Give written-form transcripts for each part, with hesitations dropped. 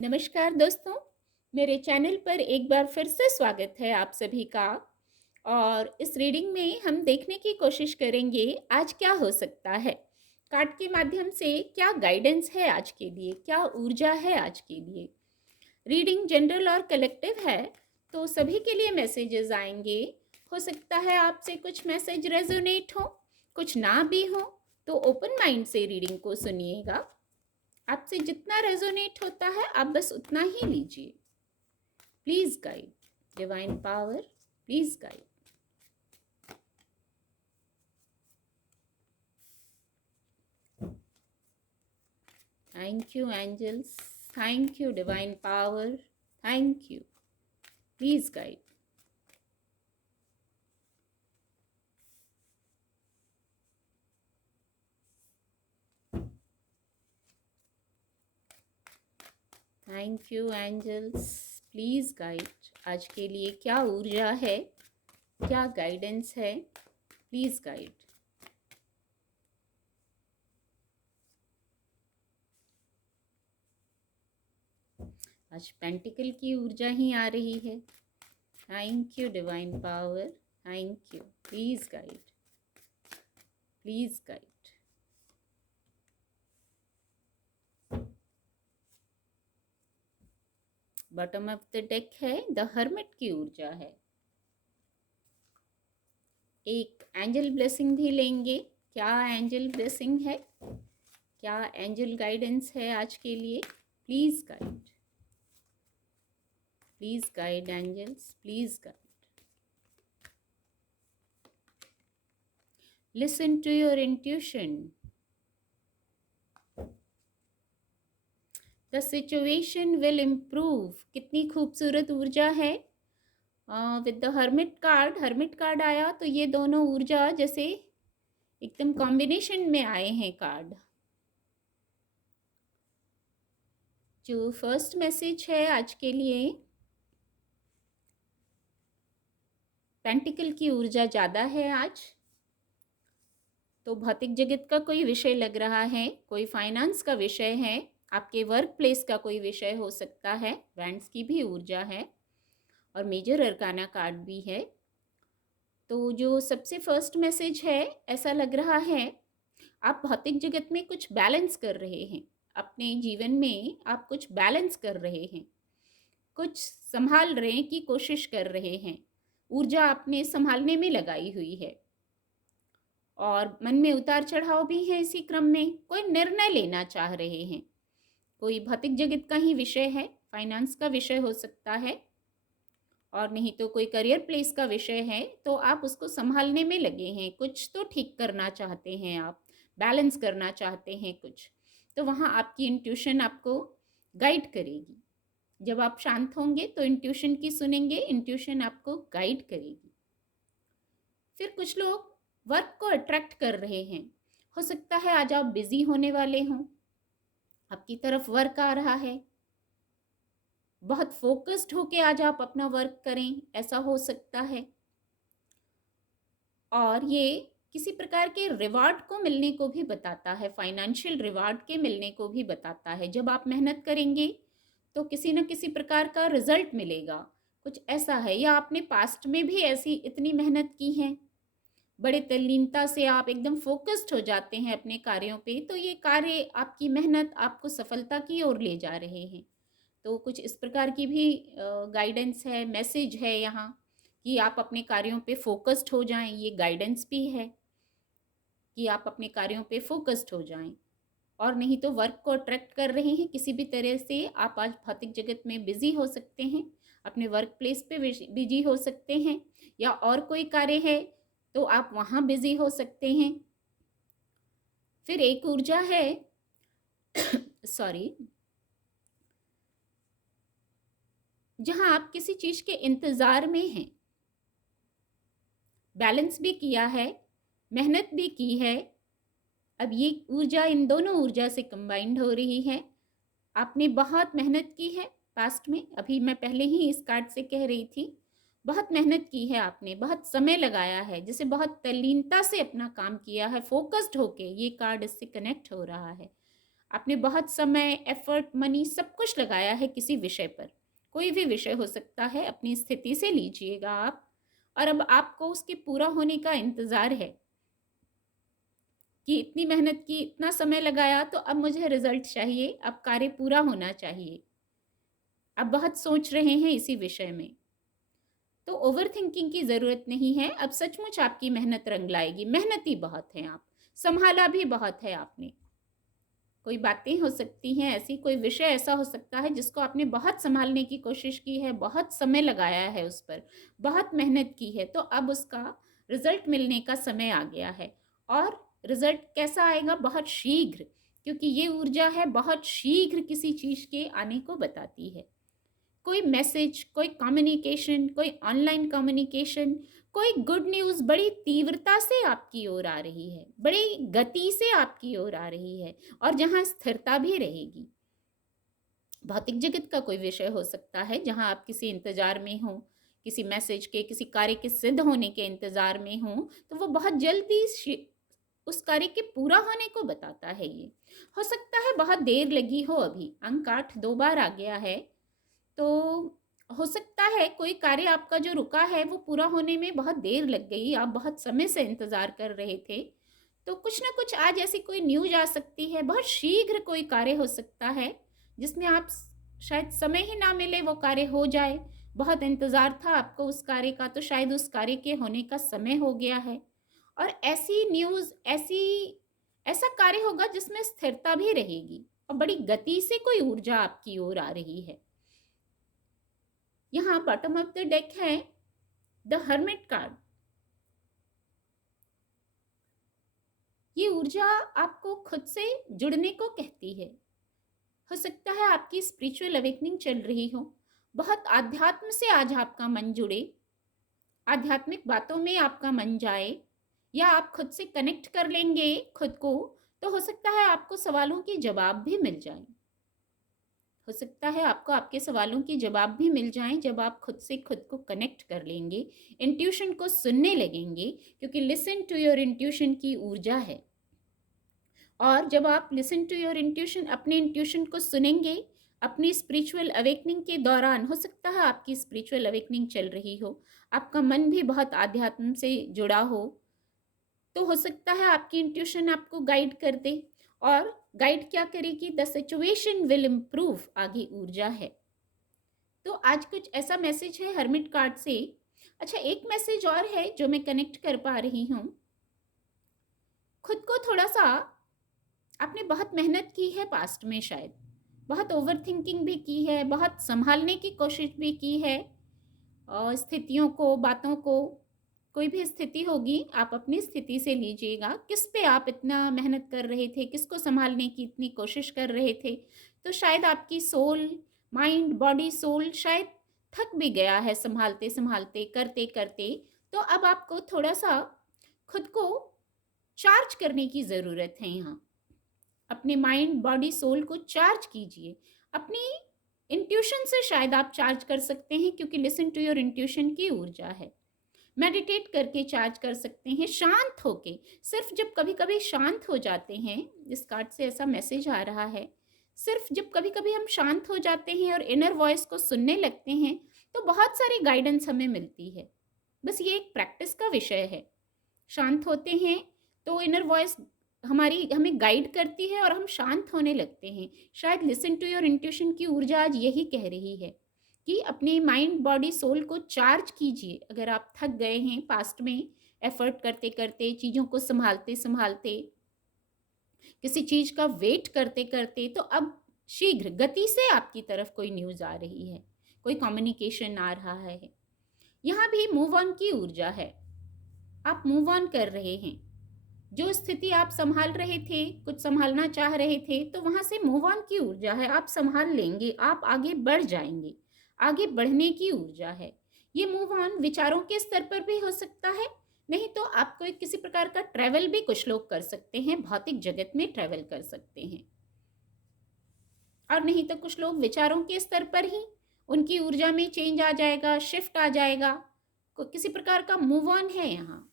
नमस्कार दोस्तों, मेरे चैनल पर एक बार फिर से स्वागत है आप सभी का। और इस रीडिंग में हम देखने की कोशिश करेंगे आज क्या हो सकता है। कार्ड के माध्यम से क्या गाइडेंस है आज के लिए, क्या ऊर्जा है आज के लिए। रीडिंग जनरल और कलेक्टिव है, तो सभी के लिए मैसेजेस आएंगे। हो सकता है आपसे कुछ मैसेज रेजोनेट हो, कुछ ना भी हो, तो ओपन माइंड से रीडिंग को सुनिएगा। आपसे जितना रेजोनेट होता है आप बस उतना ही लीजिए। Please guide, divine power, please guide. Thank you angels, thank you divine power, thank you, please guide. Thank you angels, please guide. आज के लिए क्या ऊर्जा है, क्या गाइडेंस है, प्लीज गाइड। आज पेंटिकल की ऊर्जा ही आ रही है। Thank you divine power, thank you, please guide, please guide. Bottom of the deck है, द हर्मिट की ऊर्जा है। एक एंजल ब्लेसिंग भी लेंगे। क्या एंजल ब्लेसिंग है, क्या एंजल गाइडेंस है आज के लिए। Please guide, please guide angels, please guide. Listen to your intuition. The situation will improve. कितनी खूबसूरत ऊर्जा है। विद द हर्मिट कार्ड आया तो ये दोनों ऊर्जा जैसे एकदम कॉम्बिनेशन में आए हैं कार्ड। जो फर्स्ट मैसेज है आज के लिए, पेंटिकल की ऊर्जा ज़्यादा है आज। तो भौतिक जगत का कोई विषय लग रहा है, कोई फाइनेंस का विषय है, आपके वर्क प्लेस का कोई विषय हो सकता है। बैंड्स की भी ऊर्जा है और मेजर अरकाना कार्ड भी है। तो जो सबसे फर्स्ट मैसेज है, ऐसा लग रहा है आप भौतिक जगत में कुछ बैलेंस कर रहे हैं। अपने जीवन में आप कुछ बैलेंस कर रहे हैं, कुछ संभालने की कोशिश कर रहे हैं। ऊर्जा आपने संभालने में लगाई हुई है और मन में उतार चढ़ाव भी है। इसी क्रम में कोई निर्णय लेना चाह रहे हैं। कोई भौतिक जगत का ही विषय है, फाइनेंस का विषय हो सकता है, और नहीं तो कोई करियर प्लेस का विषय है। तो आप उसको संभालने में लगे हैं, कुछ तो ठीक करना चाहते हैं, आप बैलेंस करना चाहते हैं कुछ। तो वहाँ आपकी इंट्यूशन आपको गाइड करेगी। जब आप शांत होंगे तो इंट्यूशन की सुनेंगे, इंट्यूशन आपको गाइड करेगी। फिर कुछ लोग वर्क को अट्रैक्ट कर रहे हैं। हो सकता है आज आप बिजी होने वाले हों, आपकी तरफ वर्क आ रहा है, बहुत फोकस्ड होके आज आप अपना वर्क करें, ऐसा हो सकता है। और ये किसी प्रकार के रिवार्ड को मिलने को भी बताता है, फाइनेंशियल रिवार्ड के मिलने को भी बताता है। जब आप मेहनत करेंगे तो किसी न किसी प्रकार का रिजल्ट मिलेगा, कुछ ऐसा है। या आपने पास्ट में भी ऐसी इतनी मेहनत की है, बड़े तल्लीनता से आप एकदम फोकस्ड हो जाते हैं अपने कार्यों पे, तो ये कार्य, आपकी मेहनत आपको सफलता की ओर ले जा रहे हैं। तो कुछ इस प्रकार की भी गाइडेंस है, मैसेज है यहाँ कि आप अपने कार्यों पे फोकस्ड हो जाएं। ये गाइडेंस भी है कि आप अपने कार्यों पे फोकस्ड हो जाएं। और नहीं तो वर्क को अट्रैक्ट कर रहे हैं। किसी भी तरह से आप आज भौतिक जगत में बिजी हो सकते हैं, अपने वर्क प्लेस पे बिजी हो सकते हैं, या और कोई कार्य है तो आप वहाँ बिजी हो सकते हैं। फिर एक ऊर्जा है सॉरी, जहाँ आप किसी चीज़ के इंतज़ार में हैं, बैलेंस भी किया है, मेहनत भी की है। अब ये ऊर्जा इन दोनों ऊर्जा से कंबाइंड हो रही है। आपने बहुत मेहनत की है पास्ट में, अभी मैं पहले ही इस कार्ड से कह रही थी, बहुत मेहनत की है आपने, बहुत समय लगाया है, जैसे बहुत तल्लीनता से अपना काम किया है, फोकस्ड होके। ये कार्ड इससे कनेक्ट हो रहा है। आपने बहुत समय, एफर्ट, मनी सब कुछ लगाया है किसी विषय पर। कोई भी विषय हो सकता है, अपनी स्थिति से लीजिएगा आप। और अब आपको उसके पूरा होने का इंतज़ार है कि इतनी मेहनत की, इतना समय लगाया, तो अब मुझे रिज़ल्ट चाहिए, अब कार्य पूरा होना चाहिए। आप बहुत सोच रहे हैं इसी विषय में। तो ओवरथिंकिंग की ज़रूरत नहीं है। अब सचमुच आपकी मेहनत रंग लाएगी। मेहनती बहुत हैं आप, संभाला भी बहुत है आपने। कोई बातें हो सकती हैं ऐसी, कोई विषय ऐसा हो सकता है जिसको आपने बहुत संभालने की कोशिश की है, बहुत समय लगाया है उस पर, बहुत मेहनत की है, तो अब उसका रिजल्ट मिलने का समय आ गया है। और रिजल्ट कैसा आएगा? बहुत शीघ्र, क्योंकि ये ऊर्जा है बहुत शीघ्र किसी चीज़ के आने को बताती है। कोई मैसेज, कोई कम्युनिकेशन, कोई ऑनलाइन कम्युनिकेशन, कोई गुड न्यूज़ बड़ी तीव्रता से आपकी ओर आ रही है, बड़ी गति से आपकी ओर आ रही है, और जहाँ स्थिरता भी रहेगी। भौतिक जगत का कोई विषय हो सकता है जहाँ आप किसी इंतजार में हो, किसी मैसेज के, किसी कार्य के सिद्ध होने के इंतजार में हो, तो वो बहुत जल्दी उस कार्य के पूरा होने को बताता है। ये हो सकता है बहुत देर लगी हो, अभी अंक 8 2 बार आ गया है, तो हो सकता है कोई कार्य आपका जो रुका है वो पूरा होने में बहुत देर लग गई, आप बहुत समय से इंतज़ार कर रहे थे। तो कुछ ना कुछ आज ऐसी कोई न्यूज़ आ सकती है, बहुत शीघ्र कोई कार्य हो सकता है जिसमें आप शायद समय ही ना मिले वो कार्य हो जाए। बहुत इंतज़ार था आपको उस कार्य का, तो शायद उस कार्य के होने का समय हो गया है। और ऐसी न्यूज़, ऐसा कार्य होगा जिसमें स्थिरता भी रहेगी और बड़ी गति से कोई ऊर्जा आपकी ओर आ रही है। यहाँ बॉटम ऑफ द डेक है द हर्मिट कार्ड। ये ऊर्जा आपको खुद से जुड़ने को कहती है। हो सकता है आपकी स्पिरिचुअल अवेकनिंग चल रही हो, बहुत आध्यात्म से आज आपका मन जुड़े, आध्यात्मिक बातों में आपका मन जाए, या आप खुद से कनेक्ट कर लेंगे खुद को, तो हो सकता है आपको सवालों के जवाब भी मिल जाएं। हो सकता है आपको आपके सवालों के जवाब भी मिल जाएं जब आप खुद से खुद को कनेक्ट कर लेंगे, इंट्यूशन को सुनने लगेंगे, क्योंकि लिसन टू योर इंट्यूशन की ऊर्जा है। और जब आप लिसन टू योर इंट्यूशन, अपने इंट्यूशन को सुनेंगे, अपनी स्पिरिचुअल अवेकनिंग के दौरान, हो सकता है आपकी स्पिरिचुअल अवेकनिंग चल रही हो, आपका मन भी बहुत आध्यात्म से जुड़ा हो, तो हो सकता है आपकी इंट्यूशन आपको गाइड कर दे। और गाइड क्या करेगी? द सिचुएशन विल इम्प्रूव, आगे ऊर्जा है। तो आज कुछ ऐसा मैसेज है हर्मिट कार्ड से। अच्छा, एक मैसेज और है जो मैं कनेक्ट कर पा रही हूँ। खुद को थोड़ा सा, आपने बहुत मेहनत की है पास्ट में, शायद बहुत ओवर थिंकिंग भी की है, बहुत संभालने की कोशिश भी की है, और स्थितियों को, बातों को, कोई भी स्थिति होगी आप अपनी स्थिति से लीजिएगा, किस पे आप इतना मेहनत कर रहे थे, किसको संभालने की इतनी कोशिश कर रहे थे। तो शायद आपकी सोल, माइंड, बॉडी, सोल शायद थक भी गया है संभालते संभालते, करते करते। तो अब आपको थोड़ा सा खुद को चार्ज करने की ज़रूरत है। यहाँ अपने माइंड, बॉडी, सोल को चार्ज कीजिए। अपनी इंट्यूशन से शायद आप चार्ज कर सकते हैं, क्योंकि लिसन टू योर इंट्यूशन की ऊर्जा है। मेडिटेट करके चार्ज कर सकते हैं, शांत होके। सिर्फ जब कभी कभी शांत हो जाते हैं, इस कार्ड से ऐसा मैसेज आ रहा है, सिर्फ जब कभी कभी हम शांत हो जाते हैं और इनर वॉइस को सुनने लगते हैं, तो बहुत सारी गाइडेंस हमें मिलती है। बस ये एक प्रैक्टिस का विषय है। शांत होते हैं तो इनर वॉइस हमारी हमें गाइड करती है और हम शांत होने लगते हैं। शायद लिसन टू योर इंट्यूशन की ऊर्जा आज यही कह रही है कि अपने माइंड, बॉडी, सोल को चार्ज कीजिए। अगर आप थक गए हैं पास्ट में एफर्ट करते करते, चीज़ों को संभालते संभालते, किसी चीज़ का वेट करते करते, तो अब शीघ्र गति से आपकी तरफ कोई न्यूज़ आ रही है, कोई कम्युनिकेशन आ रहा है। यहाँ भी मूव ऑन की ऊर्जा है। आप मूव ऑन कर रहे हैं। जो स्थिति आप संभाल रहे थे, कुछ संभालना चाह रहे थे, तो वहाँ से मूव ऑन की ऊर्जा है। आप संभाल लेंगे, आप आगे बढ़ जाएंगे, आगे बढ़ने की ऊर्जा है। ये मूव ऑन विचारों के स्तर पर भी हो सकता है, नहीं तो आपको एक किसी प्रकार का ट्रैवल भी कुछ लोग कर सकते हैं, भौतिक जगत में ट्रैवल कर सकते हैं। और नहीं तो कुछ लोग विचारों के स्तर पर ही उनकी ऊर्जा में चेंज आ जाएगा, शिफ्ट आ जाएगा। किसी प्रकार का मूव ऑन है यहाँ,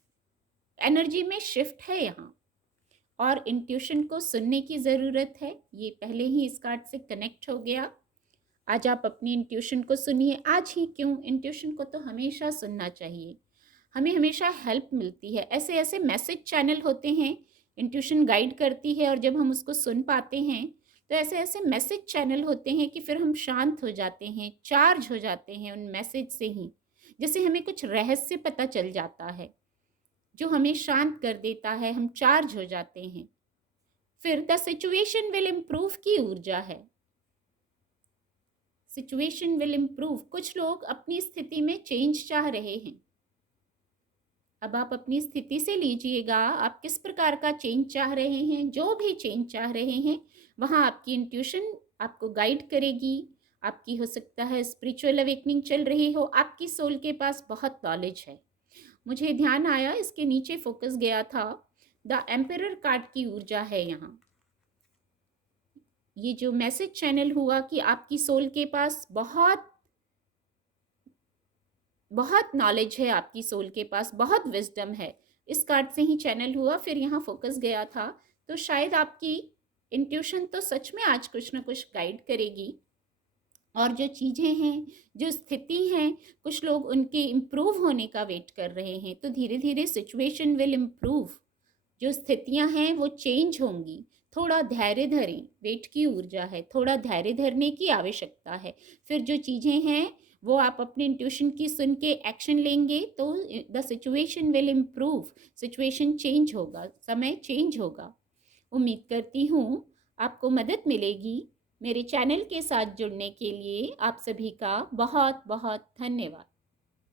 एनर्जी में शिफ्ट है यहाँ। और इंट्यूशन को सुनने की ज़रूरत है। ये पहले ही इस कार्ड से कनेक्ट हो गया। आज आप अपनी इंट्यूशन को सुनिए। आज ही क्यों, इंट्यूशन को तो हमेशा सुनना चाहिए। हमें हमेशा हेल्प मिलती है। ऐसे ऐसे मैसेज चैनल होते हैं, इंट्यूशन गाइड करती है, और जब हम उसको सुन पाते हैं तो ऐसे ऐसे मैसेज चैनल होते हैं कि फिर हम शांत हो जाते हैं, चार्ज हो जाते हैं उन मैसेज से ही। जैसे हमें कुछ रहस्य पता चल जाता है जो हमें शांत कर देता है, हम चार्ज हो जाते हैं। फिर द सिचुएशन विल इम्प्रूव की ऊर्जा है। सिचुएशन विल इम्प्रूव, कुछ लोग अपनी स्थिति में चेंज चाह रहे हैं। अब आप अपनी स्थिति से लीजिएगा, आप किस प्रकार का चेंज चाह रहे हैं। जो भी चेंज चाह रहे हैं वहाँ आपकी इंट्यूशन आपको गाइड करेगी। आपकी हो सकता है स्पिरिचुअल अवेकनिंग चल रही हो, आपकी सोल के पास बहुत नॉलेज है। मुझे ध्यान आया, इसके नीचे फोकस गया था, द एम्परर कार्ड की ऊर्जा है यहाँ। ये जो मैसेज चैनल हुआ कि आपकी सोल के पास बहुत बहुत नॉलेज है, आपकी सोल के पास बहुत विजडम है, इस कार्ड से ही चैनल हुआ। फिर यहाँ फोकस गया था, तो शायद आपकी इंट्यूशन तो सच में आज कुछ ना कुछ गाइड करेगी। और जो चीज़ें हैं, जो स्थिति हैं, कुछ लोग उनके इम्प्रूव होने का वेट कर रहे हैं, तो धीरे धीरे सिचुएशन विल इम्प्रूव। जो स्थितियां हैं वो चेंज होंगी। थोड़ा धैर्य धरें, वेट की ऊर्जा है, थोड़ा धैर्य धरने की आवश्यकता है। फिर जो चीज़ें हैं वो आप अपने इंट्यूशन की सुन के एक्शन लेंगे तो the situation will improve, situation change होगा, समय चेंज होगा। उम्मीद करती हूँ आपको मदद मिलेगी। मेरे चैनल के साथ जुड़ने के लिए आप सभी का बहुत बहुत धन्यवाद।